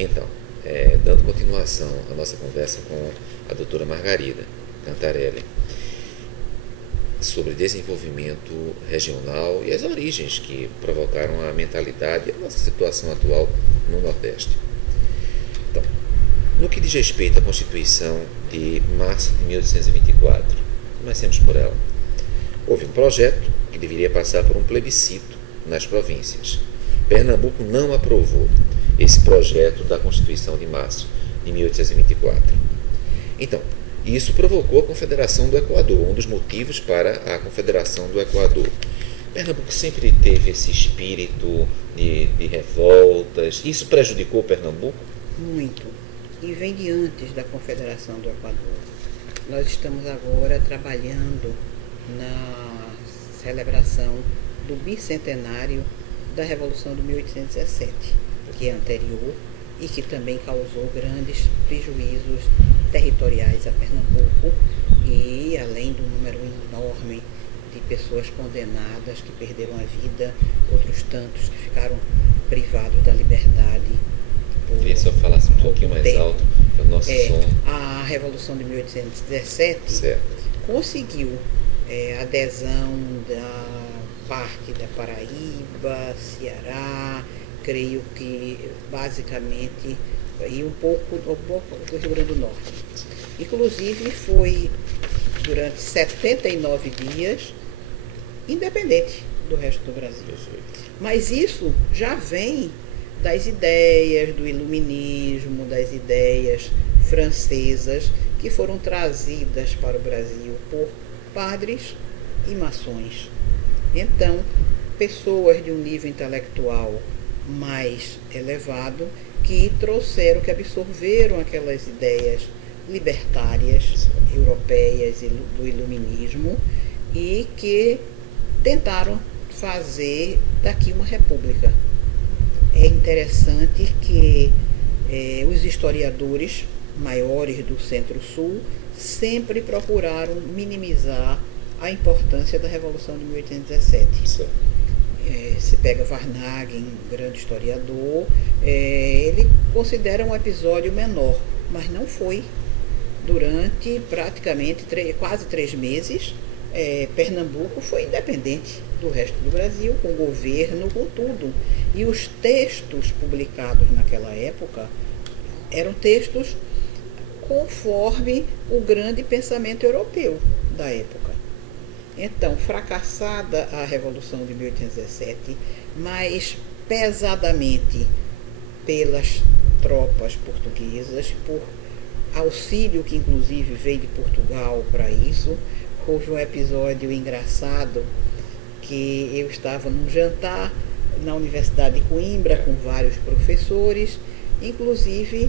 Então, dando continuação à nossa conversa com a doutora Margarida Cantarelli sobre desenvolvimento regional e as origens que provocaram a mentalidade e a nossa situação atual no Nordeste. Então, no que diz respeito à Constituição de março de 1824, comecemos por ela. Houve um projeto que deveria passar por um plebiscito nas províncias. Pernambuco não aprovou esse projeto da Constituição de março de 1824. Então, isso provocou a Confederação do Equador, um dos motivos para a Confederação do Equador. Pernambuco sempre teve esse espírito de revoltas. Isso prejudicou Pernambuco? Muito. E vem de antes da Confederação do Equador. Nós estamos agora trabalhando na celebração do bicentenário da Revolução de 1817, que é anterior e que também causou grandes prejuízos territoriais a Pernambuco, e além do número enorme de pessoas condenadas que perderam a vida, outros tantos que ficaram privados da liberdade. Queria só falasse um pouquinho mais alto, que é o nosso som. A Revolução de 1817 certo. Conseguiu adesão da parte da Paraíba, Ceará, creio que basicamente, e um pouco do Rio Grande do Norte. Inclusive foi durante 79 dias independente do resto do Brasil. Mas isso já vem das ideias do iluminismo, das ideias francesas que foram trazidas para o Brasil por padres e maçons. Então, pessoas de um nível intelectual mais elevado que trouxeram, que absorveram aquelas ideias libertárias europeias do iluminismo e que tentaram fazer daqui uma república. É interessante que os historiadores maiores do Centro-Sul sempre procuraram minimizar a importância da Revolução de 1817. Se pega Varnhagen, grande historiador, ele considera um episódio menor, mas não foi. Durante praticamente quase 3 meses, Pernambuco foi independente do resto do Brasil, com governo, com tudo. E os textos publicados naquela época eram textos conforme o grande pensamento europeu da época. Então, fracassada a Revolução de 1817, mas pesadamente pelas tropas portuguesas, por auxílio que inclusive veio de Portugal para isso. Houve um episódio engraçado que eu estava num jantar na Universidade de Coimbra com vários professores, inclusive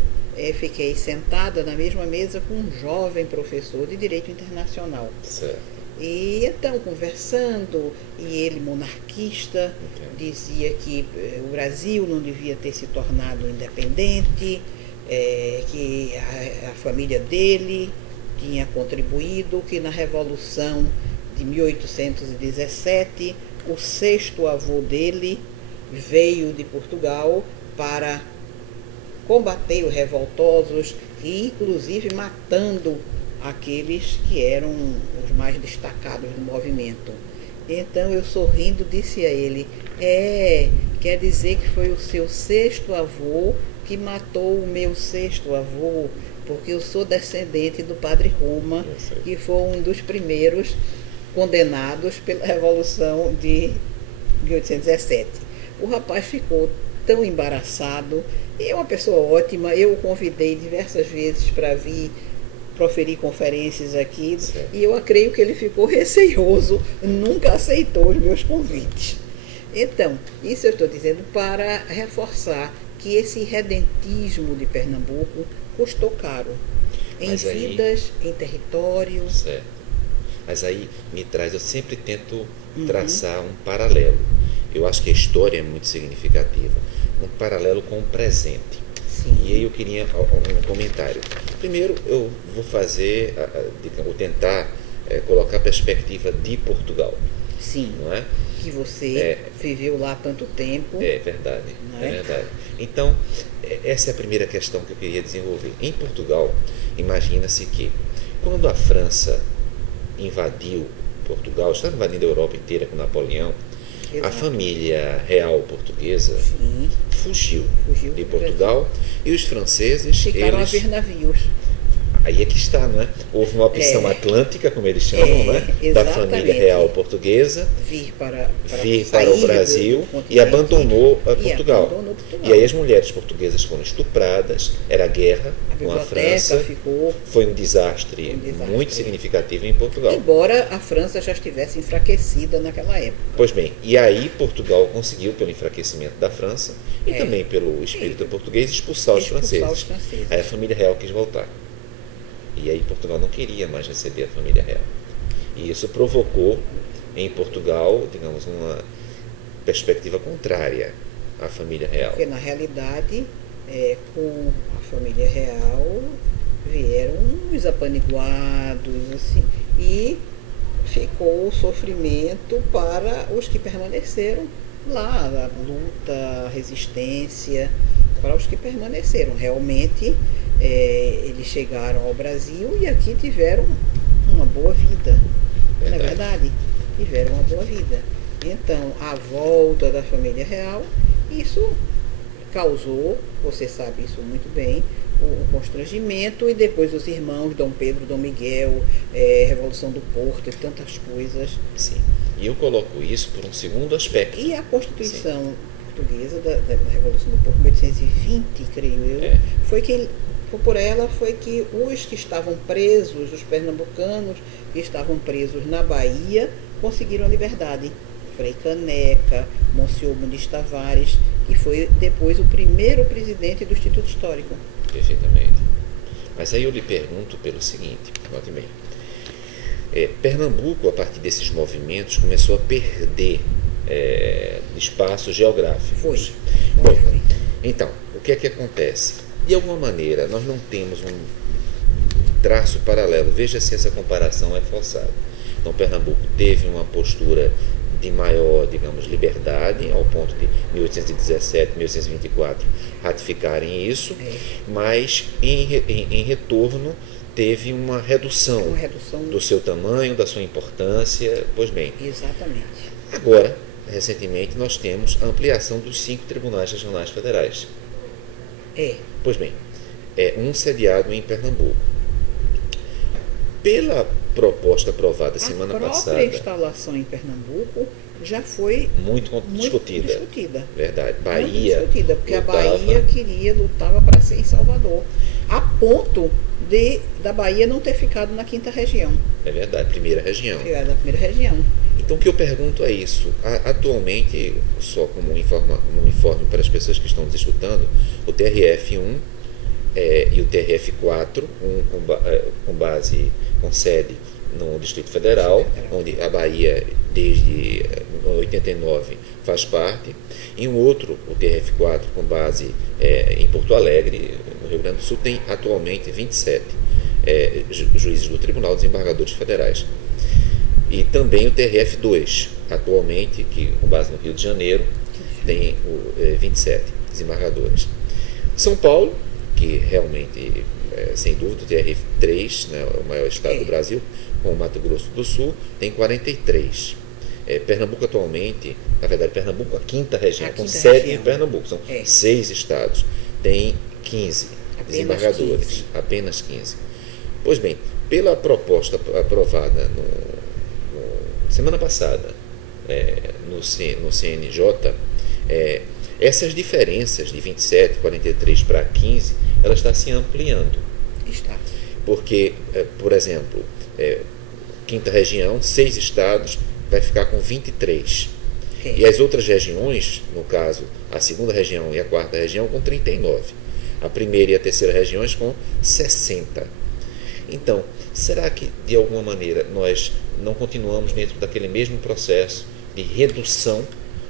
fiquei sentada na mesma mesa com um jovem professor de Direito Internacional. Certo. E então, conversando, e ele, monarquista, dizia que o Brasil não devia ter se tornado independente, que a família dele tinha contribuído, que na Revolução de 1817, o 6º avô dele veio de Portugal para combater os revoltosos e, inclusive, matando aqueles que eram os mais destacados do movimento. Então, eu sorrindo disse a ele, quer dizer que foi o seu 6º avô que matou o meu 6º avô, porque eu sou descendente do padre Roma, que foi um dos primeiros condenados pela Revolução de 1817. O rapaz ficou tão embaraçado, e é uma pessoa ótima, eu o convidei diversas vezes para vir proferir conferências aqui, e eu creio que ele ficou receioso, nunca aceitou os meus convites. Então, isso eu estou dizendo para reforçar que esse redentismo de Pernambuco custou caro, em vidas, em território. Certo. Mas aí me traz, eu sempre tento traçar um paralelo. Eu acho que a história é muito significativa, um paralelo com o presente. Sim. E aí eu queria um comentário. Primeiro, eu vou fazer, vou tentar colocar a perspectiva de Portugal. Sim. Não é? que você viveu lá há tanto tempo. É verdade, Não é é? verdade. Então, essa é a primeira questão que eu queria desenvolver. Em Portugal, imagina-se que quando a França invadiu Portugal, estava invadindo a Europa inteira com Napoleão, a Exato. família real portuguesa Sim, fugiu fugiu de do Portugal e os franceses, ficaram a eles... ver navios. Aí é que está, não é? Houve uma opção atlântica, como eles chamam, né? Da exatamente. família real portuguesa, Vir para para o sair Brasil do e continente abandonou e Portugal. abandonou Portugal. E aí as mulheres portuguesas foram estupradas, era guerra A com a biblioteca França, ficou. foi um desastre, muito significativo em Portugal. Embora a França já estivesse enfraquecida naquela época. Pois bem, e aí Portugal conseguiu, pelo enfraquecimento da França e também pelo espírito português, expulsar os franceses. Aí a família real quis voltar. E aí Portugal não queria mais receber a família real. E isso provocou em Portugal, digamos, uma perspectiva contrária à família real. Porque na realidade, com a família real vieram os apaniguados, assim, e ficou o sofrimento para os que permaneceram lá, a luta, a resistência, para os que permaneceram. Realmente, eles chegaram ao Brasil e aqui tiveram uma boa vida. Não é verdade? Tiveram uma boa vida. Então, a volta da família real, isso causou, você sabe isso muito bem, o constrangimento, e depois os irmãos Dom Pedro, Dom Miguel, Revolução do Porto e tantas coisas. Sim, e eu coloco isso por um segundo aspecto. E a Constituição portuguesa da Revolução do Porto, 1820, creio eu, foi por ela foi que os que estavam presos, os pernambucanos que estavam presos na Bahia, conseguiram a liberdade. Frei Caneca, Monsenhor Muniz Tavares, que foi depois o primeiro presidente do Instituto Histórico. Perfeitamente. Mas aí eu lhe pergunto pelo seguinte, note bem. Pernambuco, a partir desses movimentos, começou a perder espaços geográficos. Bom, então, o que é que acontece? De alguma maneira, nós não temos um traço paralelo. Veja se essa comparação é forçada. Então, Pernambuco teve uma postura de maior, digamos, liberdade, ao ponto de 1817, 1824 ratificarem isso, mas em retorno teve uma redução do seu tamanho, da sua importância. Pois bem, exatamente. Agora, recentemente, nós temos a ampliação dos 5 tribunais regionais federais. Pois bem, um sediado em Pernambuco. Pela proposta aprovada semana passada... A própria instalação em Pernambuco já foi muito discutida. Verdade. Bahia... Muito discutida, porque a Bahia lutava para ser em Salvador, a ponto da Bahia não ter ficado na 5ª região. É verdade, primeira região. Da primeira região. Então, o que eu pergunto é isso. Atualmente, só como um informe para as pessoas que estão nos escutando, o TRF-1 e o TRF-4, com sede no Distrito Federal, onde a Bahia, desde 89, faz parte, e um outro, o TRF-4, com base em Porto Alegre, no Rio Grande do Sul, tem atualmente 27 juízes do Tribunal, desembargadores federais. E também o TRF-2, atualmente, que com base no Rio de Janeiro, tem 27 desembargadores. São Paulo, que realmente, sem dúvida, o TRF-3, né, o maior estado do Brasil, com o Mato Grosso do Sul, tem 43. Pernambuco atualmente, na verdade, Pernambuco, a 5ª região, com sede em Pernambuco, são 6 estados, tem 15 desembargadores, apenas 15. Pois bem, pela proposta aprovada semana passada no CNJ, essas diferenças de 27, 43 para 15, ela está se ampliando. Está. Porque, por exemplo, 5ª região, 6 estados, vai ficar com 23. E as outras regiões, no caso, a 2ª região e a 4ª região, com 39. A 1ª e a 3ª regiões com 60. Então, será que, de alguma maneira, nós não continuamos dentro daquele mesmo processo de redução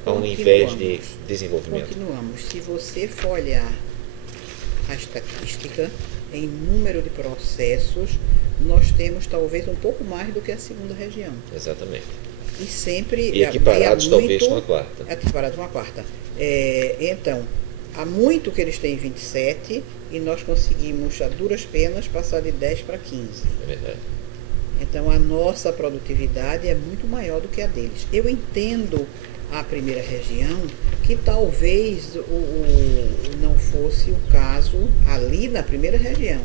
ao invés de desenvolvimento? Continuamos. Se você for olhar a estatística, em número de processos, nós temos talvez um pouco mais do que a 2ª região. Exatamente. e sempre... E equiparados muito, talvez com a quarta. Equiparados com a quarta. Então, há muito que eles têm 27 e nós conseguimos, a duras penas, passar de 10 para 15. É verdade. Então, a nossa produtividade é muito maior do que a deles. Eu entendo a primeira região, que talvez não fosse o caso ali na primeira região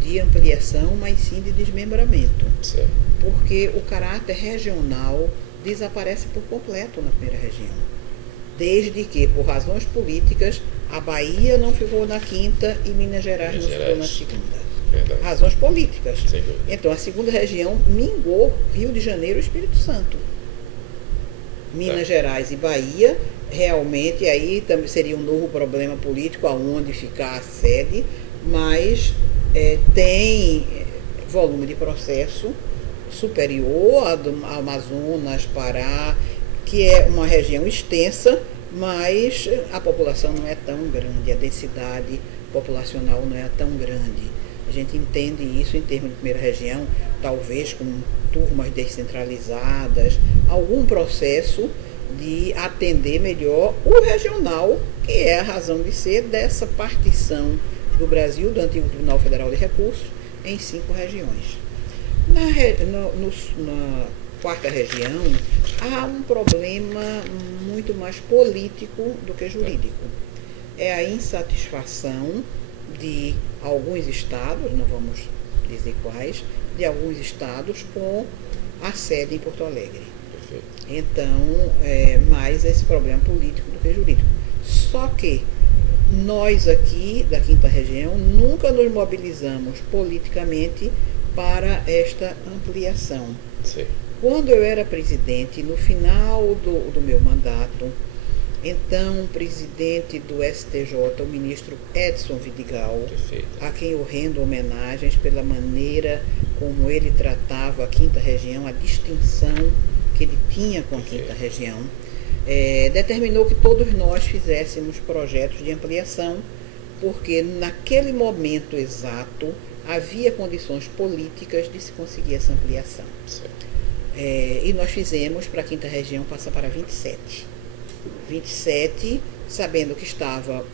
de ampliação, mas sim de desmembramento. Certo. Porque o caráter regional desaparece por completo na primeira região. Desde que, por razões políticas, a Bahia não ficou na quinta e Minas Gerais não ficou na segunda. Verdade. Razões políticas. Sem dúvida. Então, a segunda região mingou Rio de Janeiro e Espírito Santo. Minas Gerais e Bahia, realmente, aí também seria um novo problema político, aonde ficar a sede, mas tem volume de processo superior ao Amazonas, Pará, que é uma região extensa, mas a população não é tão grande, a densidade populacional não é tão grande. A gente entende isso em termos de primeira região, talvez com turmas descentralizadas, algum processo de atender melhor o regional, que é a razão de ser dessa partição do Brasil, do antigo Tribunal Federal de Recursos, em 5 regiões. Na quarta região, há um problema muito mais político do que jurídico. É a insatisfação de alguns estados, não vamos dizer quais, de alguns estados com a sede em Porto Alegre. Perfeito. Então, mais esse problema político do que jurídico. Só que nós aqui, da quinta região, nunca nos mobilizamos politicamente para esta ampliação. Sim. Quando eu era presidente, no final do meu mandato, então o presidente do STJ, o ministro Edson Vidigal, Perfeito. a quem eu rendo homenagens pela maneira como ele tratava a quinta região, a distinção que ele tinha com a quinta região, determinou que todos nós fizéssemos projetos de ampliação, porque naquele momento exato havia condições políticas de se conseguir essa ampliação. E nós fizemos para a quinta região passar para 27. 27, sabendo que estava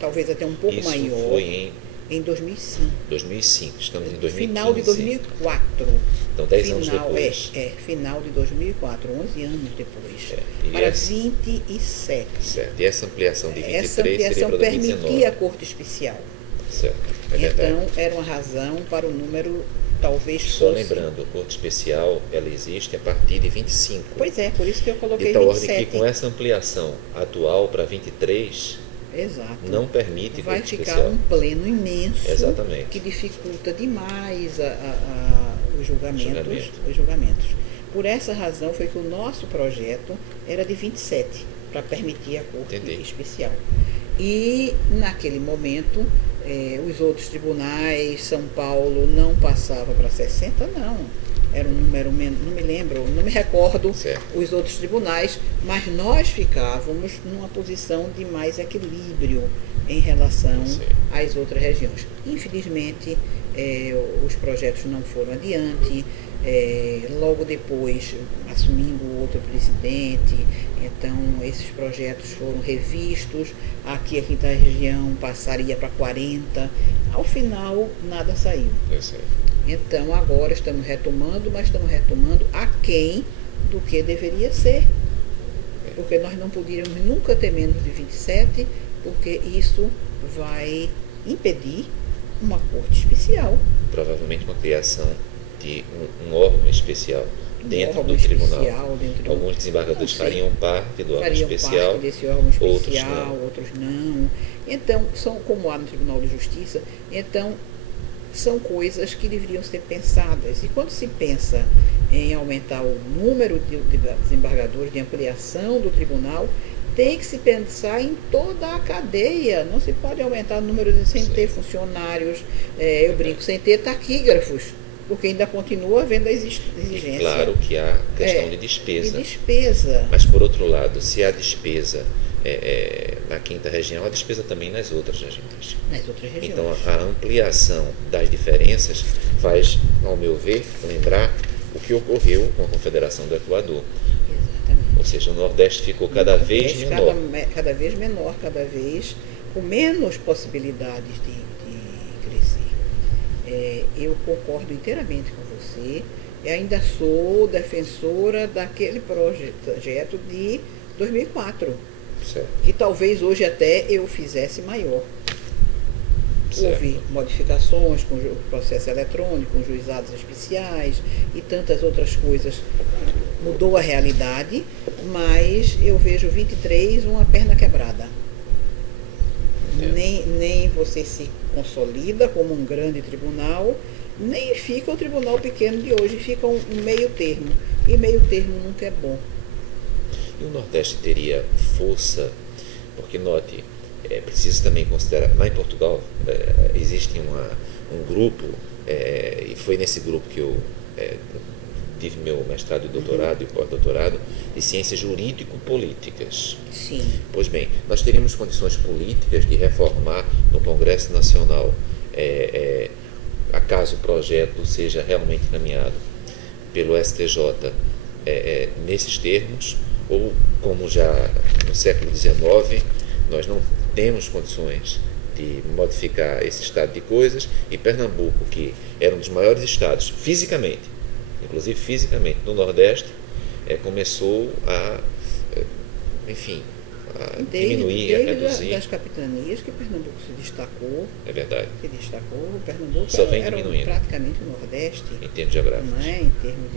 talvez até um pouco maior. Isso foi em 2005. 2005, estamos em 2015. Final de 2004. Então, 10 anos depois. Final de 2004, 11 anos depois. Para essa, 27. Certo. E essa ampliação de 23 essa ampliação seria para 2019. permitia a corte especial. Certo. Então, era uma razão para o número, talvez Só fosse... lembrando, o corte especial, ela existe a partir de 25. Pois é, por isso que eu coloquei de tal 27. ordem que com essa ampliação atual para 23... Exato. Não permite vai corte ficar especial. Um pleno imenso. Exatamente. Que dificulta demais os julgamentos. Por essa razão foi que o nosso projeto era de 27, para permitir a corte especial. E naquele momento, os outros tribunais, São Paulo não passava para 60, não. Era um número, não me lembro, não me recordo os outros tribunais, mas nós ficávamos numa posição de mais equilíbrio em relação às outras regiões. Infelizmente, os projetos não foram adiante, logo depois, assumindo outro presidente, então esses projetos foram revistos, aqui a quinta região passaria para 40, ao final nada saiu. Então, agora estamos retomando, mas estamos retomando aquém do que deveria ser. Porque nós não poderíamos nunca ter menos de 27, porque isso vai impedir uma corte especial. Provavelmente uma criação de um órgão especial dentro do tribunal. Alguns desembargadores fariam parte do órgão especial, parte desse órgão especial, outros não. Então, são como há no Tribunal de Justiça, então são coisas que deveriam ser pensadas. E quando se pensa em aumentar o número de desembargadores, de ampliação do tribunal, tem que se pensar em toda a cadeia. Não se pode aumentar o número sem ter funcionários, eu brinco, sem ter taquígrafos, porque ainda continua havendo a exigência. Claro que há questão de despesa. Mas, por outro lado, se há despesa na quinta região, a despesa também nas outras regiões. Então, a ampliação das diferenças faz, ao meu ver, lembrar o que ocorreu com a Confederação do Equador. Exatamente. Ou seja, o Nordeste ficou cada vez menor. Cada vez menor, cada vez com menos possibilidades de crescer. Eu concordo inteiramente com você. Eu ainda sou defensora daquele projeto de 2004, Certo. que talvez hoje até eu fizesse maior. Certo. Houve modificações com o processo eletrônico, com juizados especiais e tantas outras coisas. Mudou a realidade, mas eu vejo 23 uma perna quebrada. Nem você se consolida como um grande tribunal, nem fica o tribunal pequeno de hoje, fica um meio termo. E meio termo nunca é bom. E o Nordeste teria força, porque note, preciso também considerar, lá em Portugal existe um grupo, e foi nesse grupo que eu tive meu mestrado e doutorado e pós-doutorado de ciências jurídico-políticas. Sim. Pois bem, nós teríamos condições políticas de reformar no Congresso Nacional, acaso o projeto seja realmente encaminhado pelo STJ nesses termos, ou como já no século XIX nós não temos condições de modificar esse estado de coisas, e Pernambuco, que era um dos maiores estados fisicamente, inclusive fisicamente, no Nordeste, começou a diminuir, a reduzir. Desde as capitanias que Pernambuco se destacou. É verdade. Pernambuco Só vem era diminuindo. Praticamente o Nordeste. Em termos geográficos. Não é? Em termos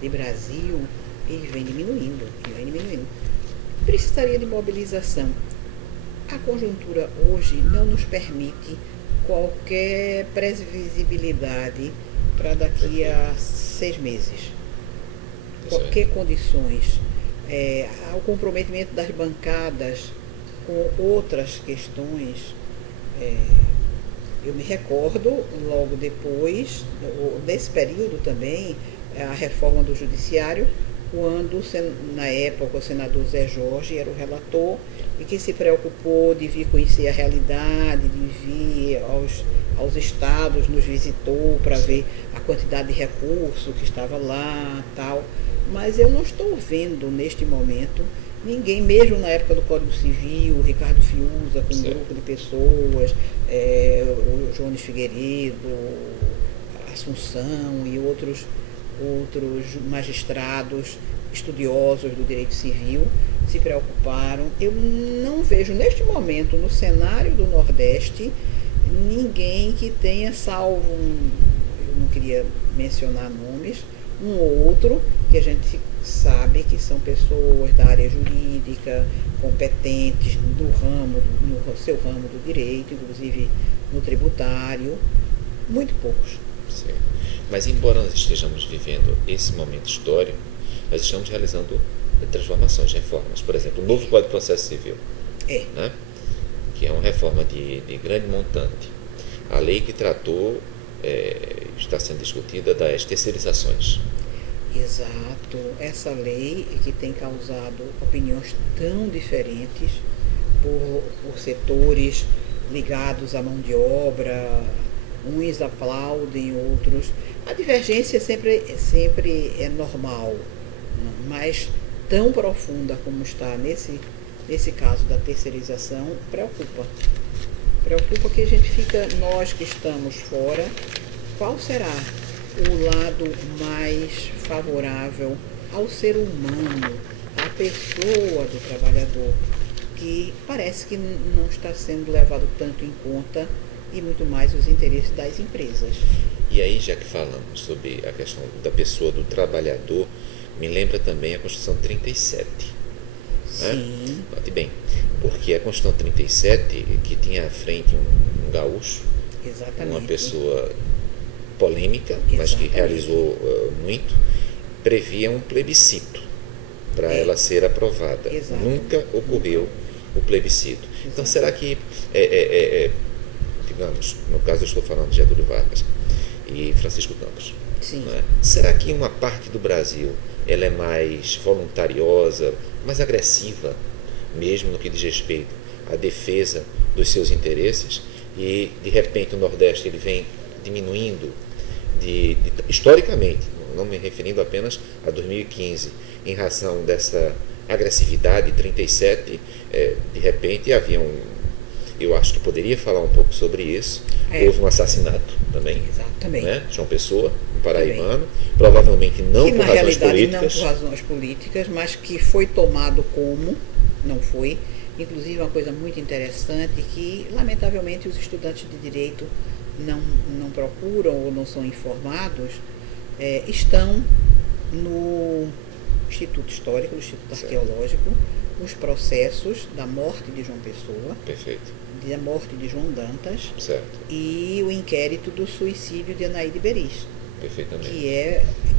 de Brasil, e vem diminuindo. Precisaria de mobilização. A conjuntura hoje não nos permite qualquer previsibilidade para daqui a 6 meses. Qualquer condições. O comprometimento das bancadas com outras questões. Eu me recordo, logo depois, desse período também, a reforma do Judiciário, quando, na época, o senador Zé Jorge era o relator e que se preocupou de vir conhecer a realidade, de vir aos estados, nos visitou para ver a quantidade de recurso que estava lá, tal. Mas eu não estou vendo, neste momento, ninguém, mesmo na época do Código Civil, o Ricardo Fiuza, com um grupo de pessoas, o Jones Figueiredo, Assunção e outros magistrados estudiosos do direito civil se preocuparam. Eu não vejo, neste momento, no cenário do Nordeste, ninguém que tenha, salvo, eu não queria mencionar nomes, um ou outro, que a gente sabe que são pessoas da área jurídica, competentes no seu ramo do direito, inclusive no tributário, muito poucos. Sim. Mas embora nós estejamos vivendo esse momento histórico, nós estamos realizando transformações, reformas. Por exemplo, o novo Código de Processo Civil, né? Que é uma reforma de grande montante. A lei que tratou, está sendo discutida, das terceirizações. Exato. Essa lei que tem causado opiniões tão diferentes por setores ligados à mão de obra, uns aplaudem, outros. A divergência sempre é normal, mas tão profunda como está nesse caso da terceirização, preocupa. Preocupa que a gente fica, nós que estamos fora, qual será o lado mais favorável ao ser humano, à pessoa do trabalhador, que parece que não está sendo levado tanto em conta, e muito mais os interesses das empresas. E aí, já que falamos sobre a questão da pessoa, do trabalhador, me lembra também a Constituição 37. Né? Sim. Note bem, porque a Constituição 37, que tinha à frente um gaúcho, Exatamente. uma pessoa polêmica, Exatamente. mas que realizou muito, previa um plebiscito para ela ser aprovada. Exatamente. Nunca ocorreu o plebiscito. Exatamente. Então, será que, digamos, no caso eu estou falando de Getúlio Vargas e Francisco Campos, Sim. né? Será que uma parte do Brasil ela é mais voluntariosa, mais agressiva, mesmo no que diz respeito à defesa dos seus interesses, e de repente o Nordeste ele vem diminuindo historicamente, não me referindo apenas a 2015, em razão dessa agressividade, 37, de repente havia eu acho que poderia falar um pouco sobre isso. Houve um assassinato também, né? João Pessoa, um paraibano, provavelmente não por razões políticas. Não por razões políticas, mas que foi tomado como, não foi. Inclusive uma coisa muito interessante que, lamentavelmente, os estudantes de direito não procuram ou não são informados, estão no Instituto Histórico, no Instituto Arqueológico, os processos da morte de João Pessoa, da morte de João Dantas, e o inquérito do suicídio de Anaíde Beris. Perfeitamente.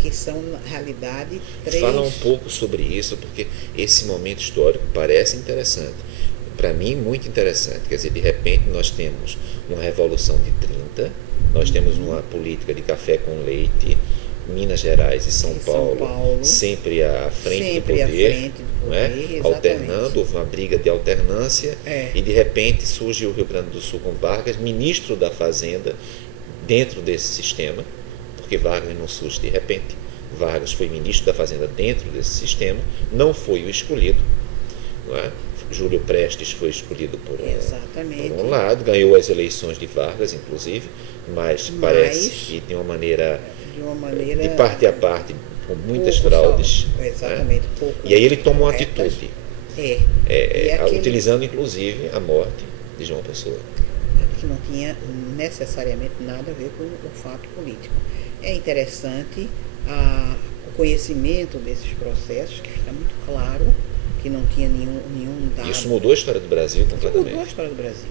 Que são, na realidade, 3... Fala um pouco sobre isso, porque esse momento histórico parece interessante. Para mim, muito interessante. Quer dizer, de repente nós temos uma Revolução de 30, nós temos uma política de café com leite, Minas Gerais e São Paulo sempre à frente do poder, não é? Alternando, houve uma briga de alternância, e de repente surge o Rio Grande do Sul com Vargas, ministro da Fazenda, dentro desse sistema, porque Vargas não surge de repente. Vargas foi ministro da Fazenda dentro desse sistema, não foi o escolhido, não é? Júlio Prestes foi escolhido por um lado, ganhou as eleições de Vargas, inclusive, mas parece que de uma maneira de parte a parte, com muitas fraudes. Exatamente. Né? E aí ele toma uma atitude, utilizando inclusive a morte de João Pessoa. Que não tinha necessariamente nada a ver com o fato político. É interessante o conhecimento desses processos, que fica muito claro que não tinha nenhum dado. Isso mudou a história do Brasil completamente. Mudou a história do Brasil.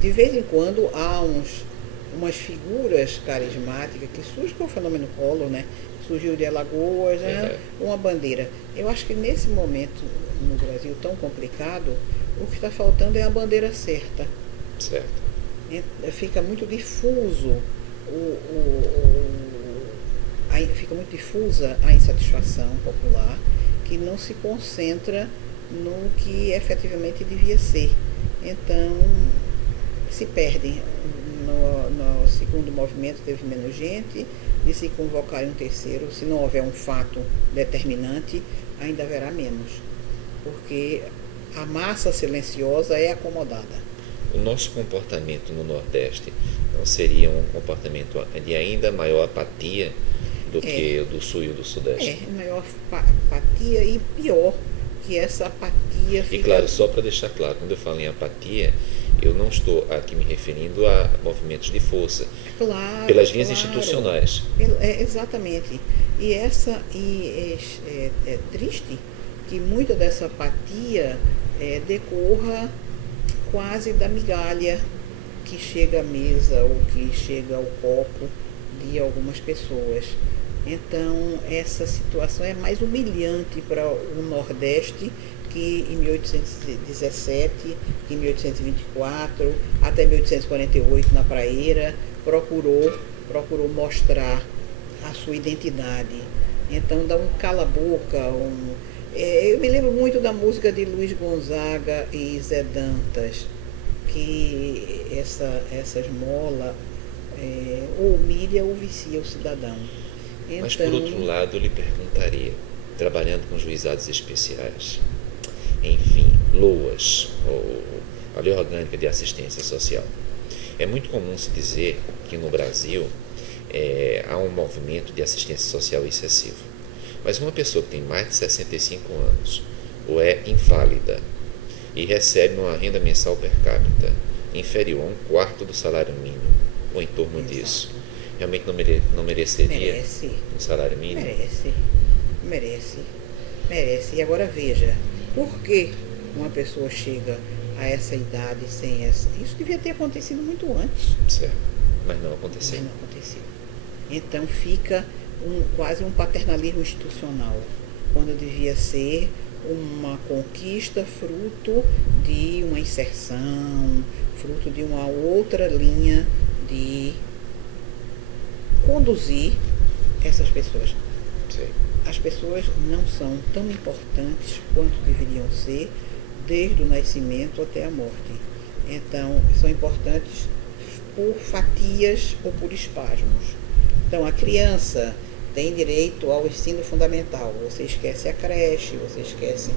De vez em quando há umas figuras carismáticas que surgem com o fenômeno Collor, né? Surgiu de Alagoas, né? Uma bandeira. Eu acho que nesse momento no Brasil tão complicado, o que está faltando é a bandeira certa. Fica muito difuso fica muito difusa a insatisfação popular, que não se concentra no que efetivamente devia ser. Então, se perdem. No segundo movimento teve menos gente, e se convocar um terceiro, se não houver um fato determinante, ainda haverá menos. Porque a massa silenciosa é acomodada. O nosso comportamento no Nordeste não seria um comportamento de ainda maior apatia do que o do Sul e o do Sudeste? Maior apatia, e pior, que essa apatia fica... E claro, só para deixar claro, quando eu falo em apatia, eu não estou aqui me referindo a movimentos de força, pelas vias institucionais. Exatamente. E é triste que muita dessa apatia decorra quase da migalha que chega à mesa ou que chega ao copo de algumas pessoas. Então, essa situação é mais humilhante para o Nordeste, que em 1817, em 1824, até 1848, na Praeira, procurou mostrar a sua identidade. Então, dá um cala-boca. Eu me lembro muito da música de Luiz Gonzaga e Zé Dantas, que essa esmola humilha ou vicia o cidadão. Então, mas, por outro lado, eu lhe perguntaria, trabalhando com juizados especiais, enfim, LOAS, a Lei Orgânica de Assistência Social, é muito comum se dizer que no Brasil há um movimento de assistência social excessivo. Mas uma pessoa que tem mais de 65 anos ou é inválida e recebe uma renda mensal per capita inferior a 1/4 do salário mínimo, ou em torno disso, realmente não mereceria um salário mínimo? Merece. E agora veja, por que uma pessoa chega a essa idade sem essa... Isso devia ter acontecido muito antes. Certo, mas não aconteceu. Então fica quase um paternalismo institucional, quando devia ser uma conquista fruto de uma inserção, fruto de uma outra linha de conduzir essas pessoas. Sim. As pessoas não são tão importantes quanto deveriam ser, desde o nascimento até a morte. Então, são importantes por fatias ou por espasmos. Então, a criança tem direito ao ensino fundamental. Você esquece a creche, você esquece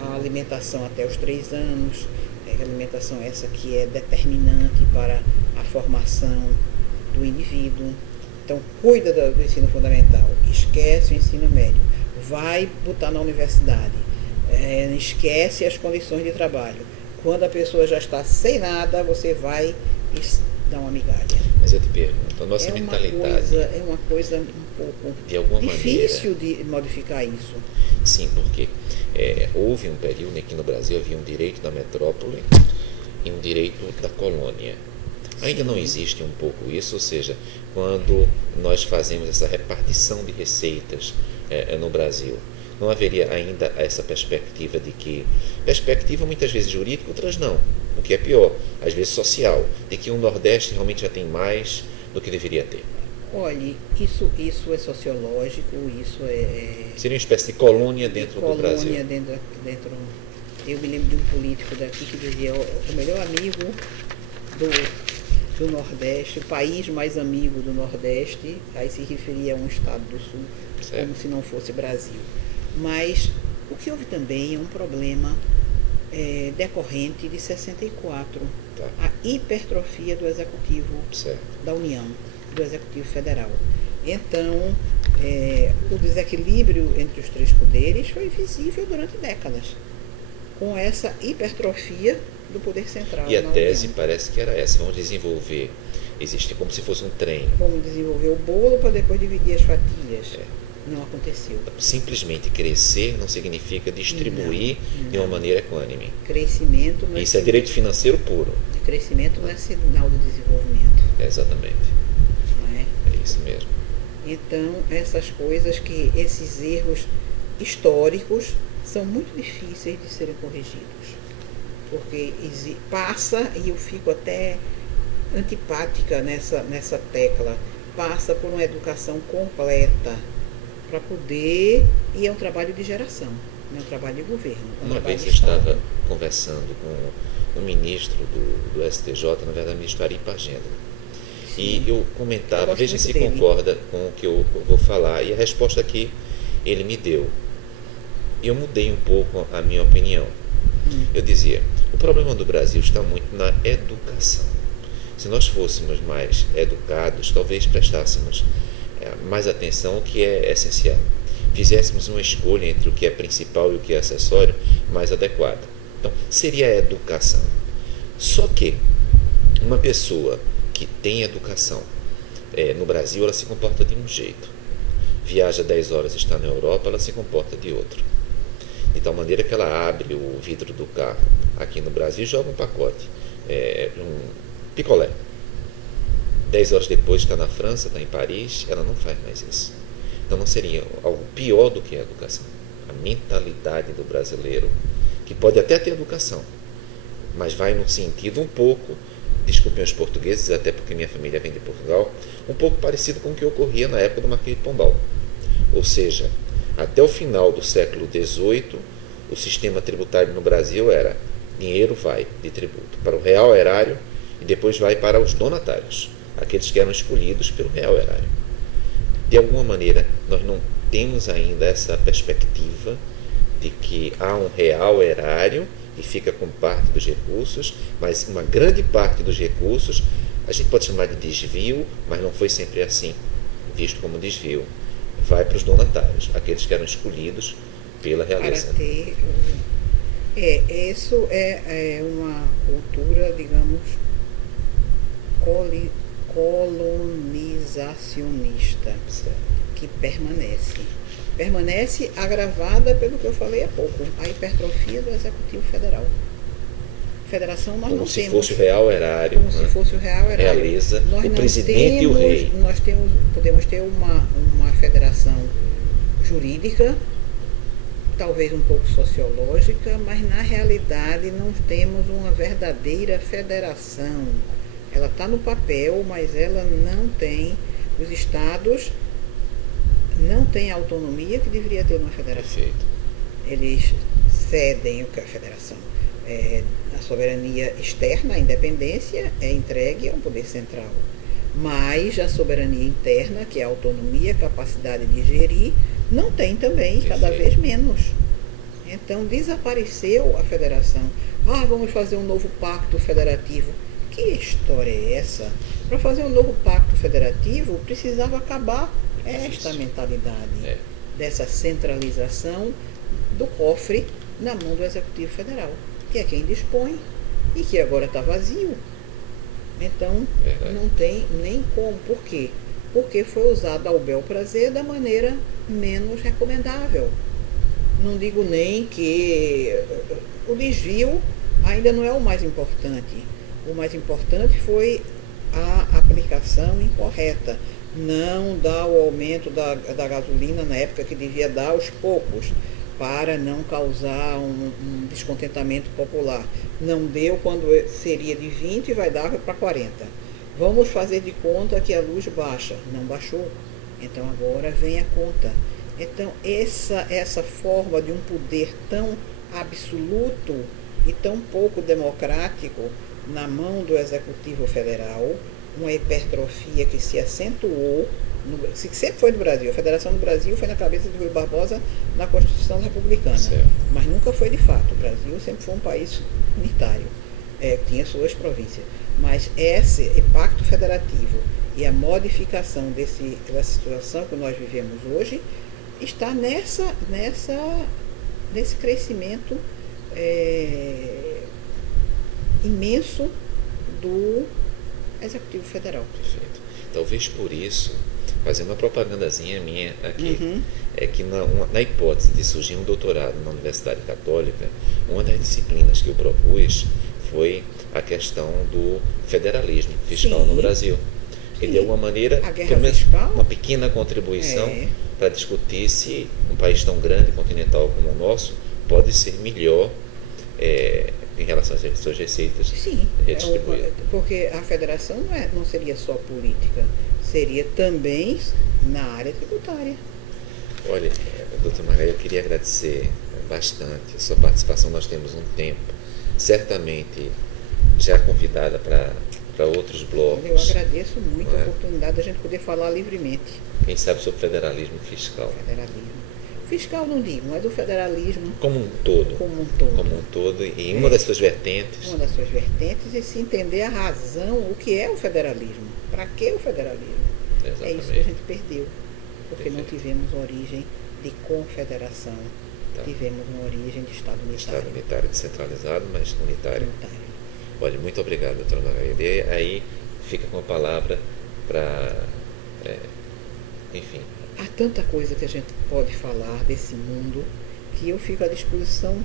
a alimentação até os 3 anos, a alimentação essa que é determinante para a formação do indivíduo. Então, cuida do ensino fundamental, esquece o ensino médio, vai botar na universidade, esquece as condições de trabalho. Quando a pessoa já está sem nada, você vai e dá uma migalha. Mas eu te pergunto, a nossa mentalidade... É uma coisa um pouco de alguma difícil maneira, de modificar isso. Sim, porque houve um período em que no Brasil havia um direito da metrópole e um direito da colônia. Ainda não existe um pouco isso, ou seja, quando nós fazemos essa repartição de receitas no Brasil, não haveria ainda essa perspectiva de que, perspectiva muitas vezes jurídica, outras não, o que é pior, às vezes social, de que o Nordeste realmente já tem mais do que deveria ter. Olhe, isso é sociológico, isso seria uma espécie de colônia dentro do Brasil. Colônia dentro. Eu me lembro de um político daqui que dizia o melhor amigo do Nordeste, o país mais amigo do Nordeste, aí se referia a um estado do Sul, certo, como se não fosse Brasil. Mas o que houve também é um problema decorrente de 64, tá, a hipertrofia do Executivo, certo, da União, do Executivo Federal. Então, o desequilíbrio entre os 3 poderes foi visível durante décadas, com essa hipertrofia do poder central. E a tese parece que era essa: vamos desenvolver, existe como se fosse um trem. Vamos desenvolver o bolo para depois dividir as fatias. Não aconteceu. Simplesmente crescer não significa distribuir de uma maneira equânime. Crescimento não isso é direito financeiro puro. Crescimento não é sinal de desenvolvimento. Exatamente. Não é? É isso mesmo. Então, essas coisas esses erros históricos são muito difíceis de serem corrigidos. Porque passa, e eu fico até antipática nessa tecla, passa por uma educação completa para poder, e é um trabalho de geração, não é um trabalho de governo. Uma vez eu estava conversando com o ministro do STJ, na verdade, o ministro Ari Pagenda, e eu comentava, veja se concorda com o que eu vou falar, e a resposta que ele me deu. Eu mudei um pouco a minha opinião. Eu dizia, o problema do Brasil está muito na educação. Se nós fôssemos mais educados, talvez prestássemos mais atenção ao que é essencial. Fizéssemos uma escolha entre o que é principal e o que é acessório mais adequada. Então, seria a educação. Só que uma pessoa que tem educação no Brasil, ela se comporta de um jeito. Viaja 10 horas e está na Europa, ela se comporta de outro. De tal maneira que ela abre o vidro do carro aqui no Brasil e joga um pacote, um picolé. 10 horas depois está na França, está em Paris, ela não faz mais isso. Então não seria algo pior do que a educação. A mentalidade do brasileiro, que pode até ter educação, mas vai num sentido um pouco, desculpem os portugueses, até porque minha família vem de Portugal, um pouco parecido com o que ocorria na época do Marquês de Pombal. Ou seja, até o final do século XVIII, o sistema tributário no Brasil era: dinheiro vai de tributo para o real erário e depois vai para os donatários, aqueles que eram escolhidos pelo real erário. De alguma maneira, nós não temos ainda essa perspectiva de que há um real erário e fica com parte dos recursos, mas uma grande parte dos recursos a gente pode chamar de desvio, mas não foi sempre assim, visto como desvio. Vai para os donatários, aqueles que eram escolhidos pela realeza. Para ter, isso é uma cultura, digamos, colonizacionista, que permanece agravada pelo que eu falei há pouco, a hipertrofia do Executivo Federal. Federação nós como não se temos. Fosse o real erário. Como se fosse o real erário. Realeza, nós o presidente e o rei. Nós podemos ter uma federação jurídica, talvez um pouco sociológica, mas na realidade não temos uma verdadeira federação. Ela está no papel, mas ela não tem, os estados não têm a autonomia que deveria ter uma federação. Perfeito. Eles cedem o que é a federação. A soberania externa, a independência, é entregue ao poder central. Mas a soberania interna, que é a autonomia, a capacidade de gerir, não tem também, cada vez menos. Então desapareceu a federação. Ah, vamos fazer um novo pacto federativo. Que história é essa? Para fazer um novo pacto federativo, precisava acabar esta mentalidade dessa centralização do cofre na mão do Executivo Federal, que é quem dispõe e que agora está vazio. Então, não tem nem como. Por quê? Porque foi usado ao bel prazer da maneira menos recomendável. Não digo nem que o desvio ainda não é o mais importante. O mais importante foi a aplicação incorreta. Não dar o aumento da gasolina na época que devia dar aos poucos, para não causar um descontentamento popular. Não deu quando seria de 20 e vai dar para 40. Vamos fazer de conta que a luz baixa. Não baixou. Então agora vem a conta. Então essa forma de um poder tão absoluto e tão pouco democrático na mão do Executivo Federal, uma hipertrofia que se acentuou, que sempre foi no Brasil. A Federação do Brasil foi na cabeça de Rui Barbosa na Constituição Republicana, mas nunca foi de fato. O Brasil sempre foi um país unitário, tinha suas províncias. Mas esse pacto federativo e a modificação dessa situação que nós vivemos hoje está nesse crescimento imenso do Executivo Federal. Perfeito. Talvez por isso, fazer uma propagandazinha minha aqui, é que na hipótese de surgir um doutorado na Universidade Católica, uma das disciplinas que eu propus foi a questão do federalismo fiscal no Brasil. E de alguma maneira, pelo menos uma pequena contribuição para discutir se um país tão grande, continental como o nosso, pode ser melhor em relação às suas receitas redistribuídas. Porque a federação não seria só política, seria também na área tributária. Olha, doutor Margarida, eu queria agradecer bastante a sua participação. Nós temos um tempo, certamente já convidada para outros blocos. Eu agradeço muito a oportunidade de a gente poder falar livremente. Quem sabe sobre federalismo fiscal. Federalismo fiscal não digo, mas o federalismo como um todo. Como um todo e uma das suas vertentes. Uma das suas vertentes, e se entender a razão, o que é o federalismo. Para que o federalismo? Exatamente. É isso que a gente perdeu. Porque não tivemos origem de confederação. Tivemos uma origem de Estado unitário. Estado unitário descentralizado, mas unitário. Olha, muito obrigado, doutora Margarida. E aí fica com a palavra para, enfim. Há tanta coisa que a gente pode falar desse mundo que eu fico à disposição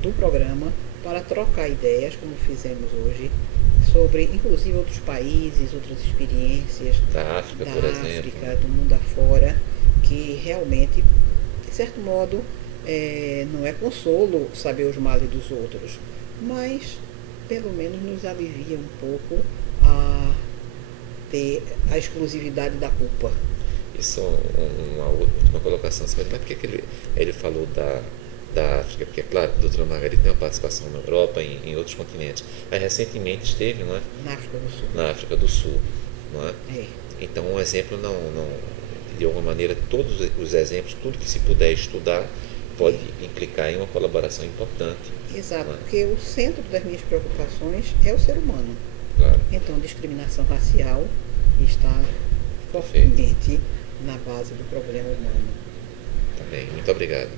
do programa para trocar ideias, como fizemos hoje, sobre inclusive outros países, outras experiências da África, por exemplo, do mundo afora, que realmente, de certo modo, não é consolo saber os males dos outros, mas pelo menos nos alivia um pouco a ter a exclusividade da culpa. Isso é uma última colocação. Mas por que ele falou da África? Porque, claro, a doutora Margarida tem uma participação na Europa e em outros continentes. Mas recentemente esteve, não é? Na África do Sul. Na África do Sul, não é? Então, um exemplo não de alguma maneira, todos os exemplos, tudo que se puder estudar, pode implicar em uma colaboração importante. Exato, porque o centro das minhas preocupações é o ser humano. Claro. Então, a discriminação racial está fortemente na base do problema humano. Tá bem, muito obrigado.